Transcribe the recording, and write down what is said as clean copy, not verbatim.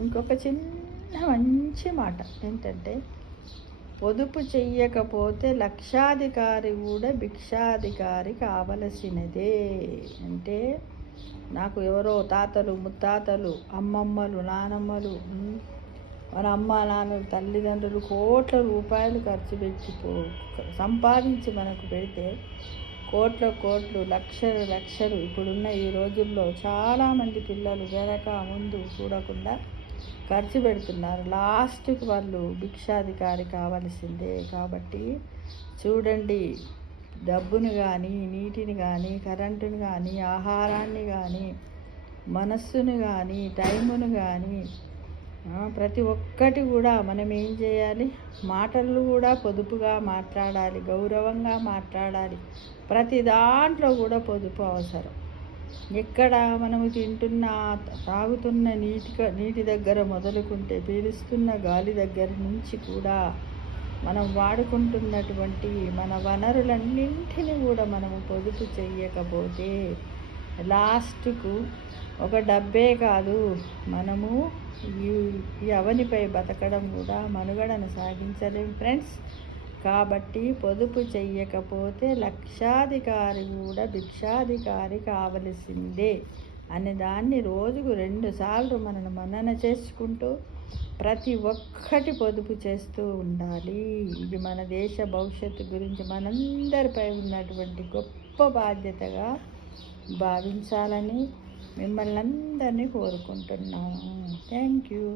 ఇంకొక చిన్న మంచి మాట ఏంటంటే, పొదుపు చెయ్యకపోతే లక్షాధికారి కూడా భిక్షాధికారి కావలసినదే. అంటే నాకు ఎవరో తాతలు, ముత్తాతలు, అమ్మమ్మలు, నానమ్మలు, మన అమ్మ నాన్నలు, తల్లిదండ్రులు కోట్ల రూపాయలు ఖర్చు పెట్టి సంపాదించి మనకు పెడితే కోట్ల కోట్లు, లక్షలు లక్షలు ఇప్పుడున్న ఈ రోజుల్లో చాలామంది పిల్లలు వెనక ముందు చూడకుండా ఖర్చు పెడుతున్నారు. లాస్ట్కి వాళ్ళు భిక్షాధికారి కావాల్సిందే. కాబట్టి చూడండి, డబ్బును కానీ, నీటిని కానీ, కరెంటుని కానీ, ఆహారాన్ని కానీ, మనస్సును కానీ, టైమును కానీ, ప్రతి ఒక్కటి కూడా మనం ఏం చేయాలి? మాటలు కూడా పొదుపుగా మాట్లాడాలి, గౌరవంగా మాట్లాడాలి. ప్రతి దాంట్లో కూడా పొదుపు అవసరం. ఎక్కడ మనము తింటున్న, తాగుతున్న నీటి దగ్గర మొదలుకుంటే పీలుస్తున్న గాలి దగ్గర నుంచి కూడా మనం వాడుకుంటున్నటువంటి మన వనరులన్నింటినీ కూడా మనము పొదుపు చెయ్యకపోతే లాస్ట్కు ఒక డబ్బే కాదు, మనము ఈ అవనిపై బతకడం కూడా మనుగడను సాగించలేం ఫ్రెండ్స్. కాబట్టి పొదుపు చెయ్యకపోతే లక్షాధికారి కూడా భిక్షాధికారి కావలసిందే అనే దాన్ని రోజుకు 2 సార్లు మనను మనన చేసుకుంటూ ప్రతి ఒక్కటి పొదుపు చేస్తూ ఉండాలి. ఇది మన దేశ భవిష్యత్తు గురించి మనందరిపై ఉన్నటువంటి గొప్ప బాధ్యతగా భావించాలని మిమ్మల్ని అందరినీ కోరుకుంటున్నాను. Thank you.